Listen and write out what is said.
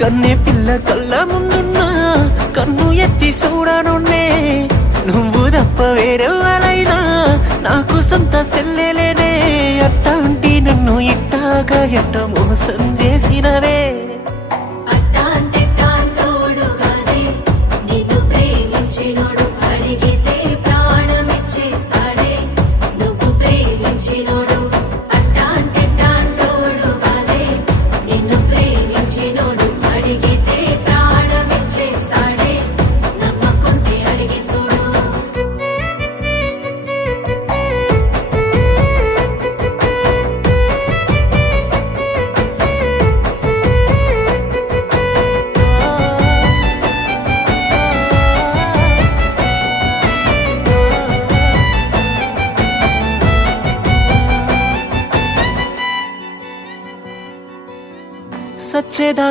కన్నే పిల్ల కళ్ళ ముందున్నా కన్ను ఎత్తి చూడనున్నే నువ్వు తప్ప వేరెవరైనా నాకు సొంత సెల్లెలేనే అట్టాంటి నన్ను ఇట్టాగా ఎట్ట మోసం చేసినవే సచ్చేదా